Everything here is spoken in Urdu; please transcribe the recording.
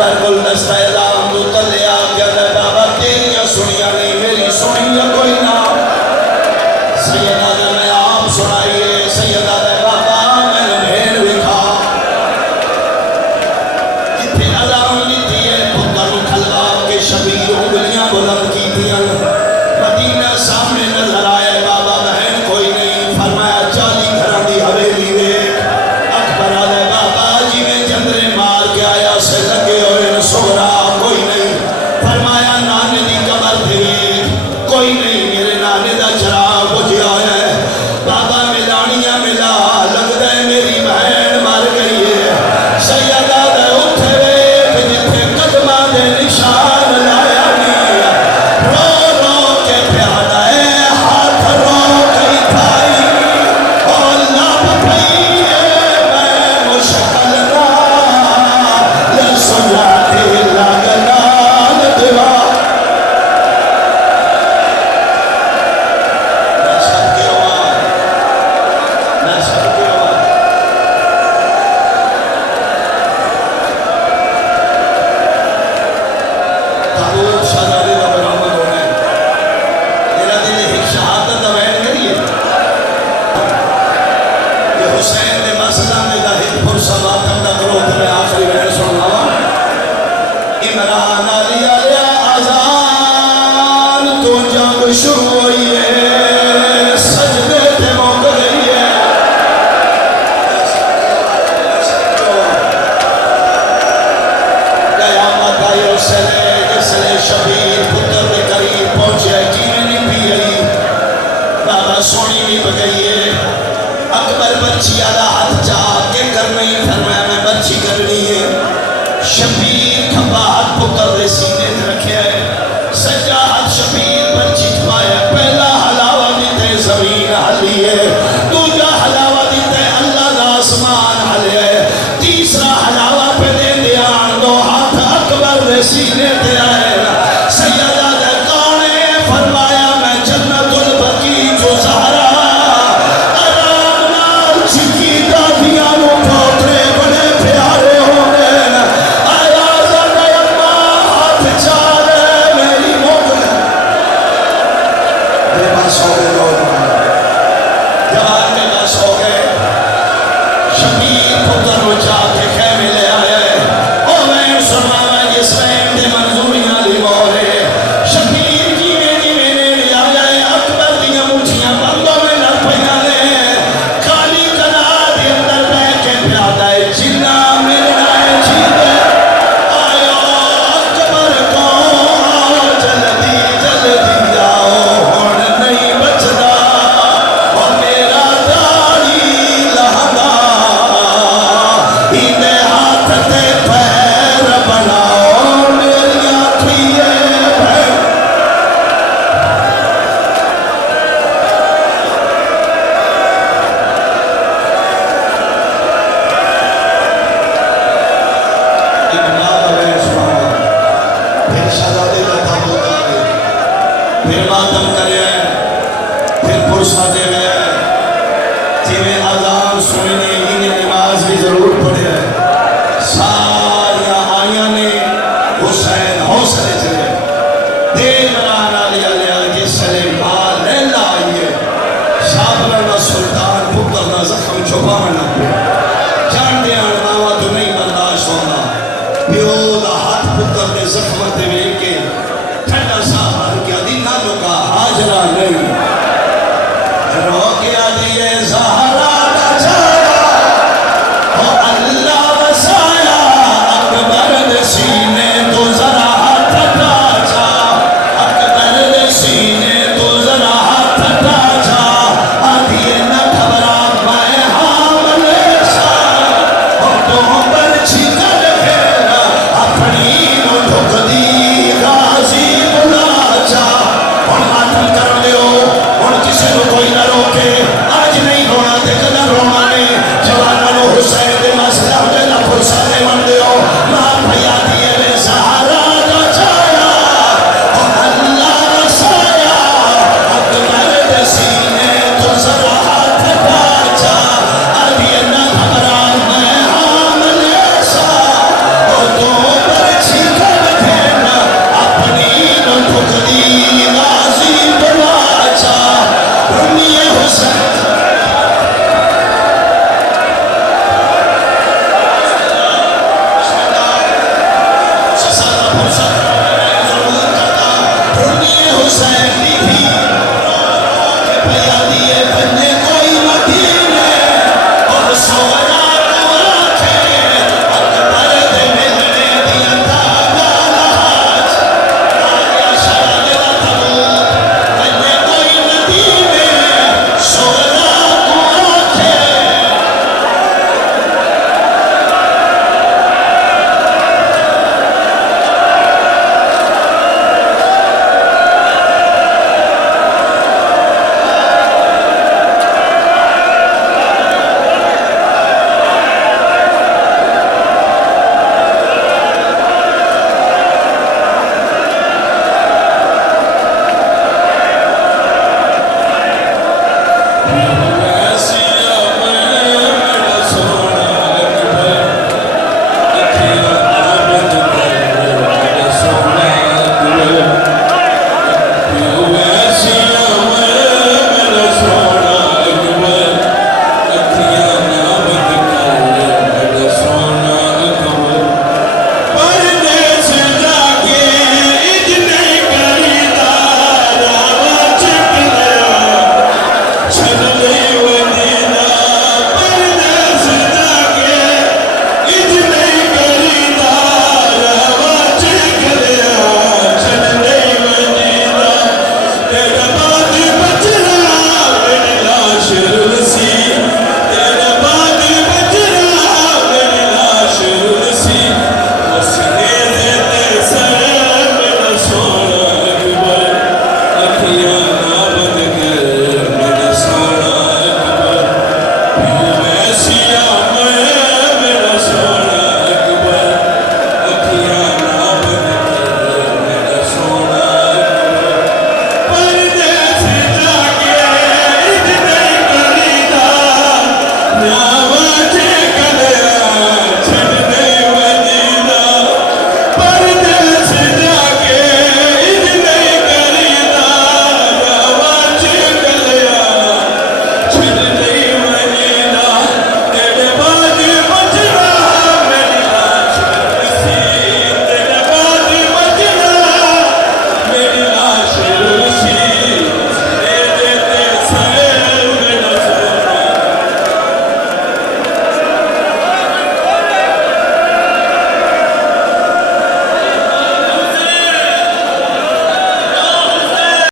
اکبر گلدستہ اعظام تو تلے آ گیا بابا تیریاں سنیاں نہیں میری سنیاں کوئی نہ سیدہ نے میں آپ سنائیے سیدہ نے بابا میں نے بھیڑ بکھا کتنے اعظام لیتی ہے پتر کھلوا کے شبیر انگلیاں بلند کی دیا مدینہ سامنے نظر آئے بابا بہن کوئی نہیں فرمایا چالی گھران دی حویلی وے اکبر آدھے بابا جی میں جندرے مار کے آیا سے لگے ہوئے سورا کوئی نہیں فرمایا نانے دی قبر تھے کوئی نہیں میرے نانے دا چراغ بجھا ہے بابا ملانیاں ملا لگ دے میری بہن مر گئی ہے سیدہ دے اٹھے وے جتھے قدمہ دے نشان لایا نہیں رو رو کے پیادا ہے ہاتھ رو کئی تھائی اور لب پئی ہے میں مشکل نہ لسجاتے لگنا لدوا شروع ہوئی ہے سجدے تے موقع گئی ہے قیامت آئی اس لے جس لے شبیر پتر کے قریب پہنچے جینے نہیں بھی گئی بابا سونی نہیں بگئی ہے اکبر بچی آدھا ہاتھ چاہ کے کر نہیں فرمایا میں بچی کرنی ہے شبیر کھپا ہاتھ پتر دے سینے رکھے ہے سجا ہاتھ شبیر بچی چھپایا پہلا حلاوہ دیتے زمین حلی ہے دوجا حلاوہ دیتے اللہ دا آسمان حلی ہے تیسرا حلاوہ پہ دے دیان دو ہاتھ اکبر دے سینے دے آئے سیدہ دے کانے فرمایا میں جنت البقی جو زہرا آرام نال چکی دادیاں نو پوترے بڑے پیارے ہونے آیا زندہ اما ہاتھ چارے میری موت بے باس ہو گئے لوگ جوان بے باس ہو گئے شبیر پتر ہو جا کے خیمے لے آئے او میں سنوا میں جس رحم دے منظوریاں لی مورے شبیر کی میرے بھی آئے اکبر دیا مجھیاں بندوں میں لڑ پہنا لے کالی کنا دے اندر بے کے پیادا ہے جنہ میرے آئے جیدے آئے اکبر کو جلدی آؤ ہون نہیں بچدا اور میرا داڑی لہنگا ہیندے ہاتھ تے پیر بناؤ میری آنکھیے بھر اقبال علیہ السلام پھر شہزادے کا تابوت آگے پھر ماتم کرے پھر پرسہ دے گئے جیوے آزان سننے انہیں نماز بھی ضرور پڑے ساریاں آئیاں نے حسین حوصلے چلے دین رانا لیا لیا جس سلے مال لیلہ آئیے شابرنا سلطان پکرنا زخم چھپانا پہ جان دے آنماوا تو نہیں برداشت ہونا پیو دا ہاتھ پکر دے زخمت دے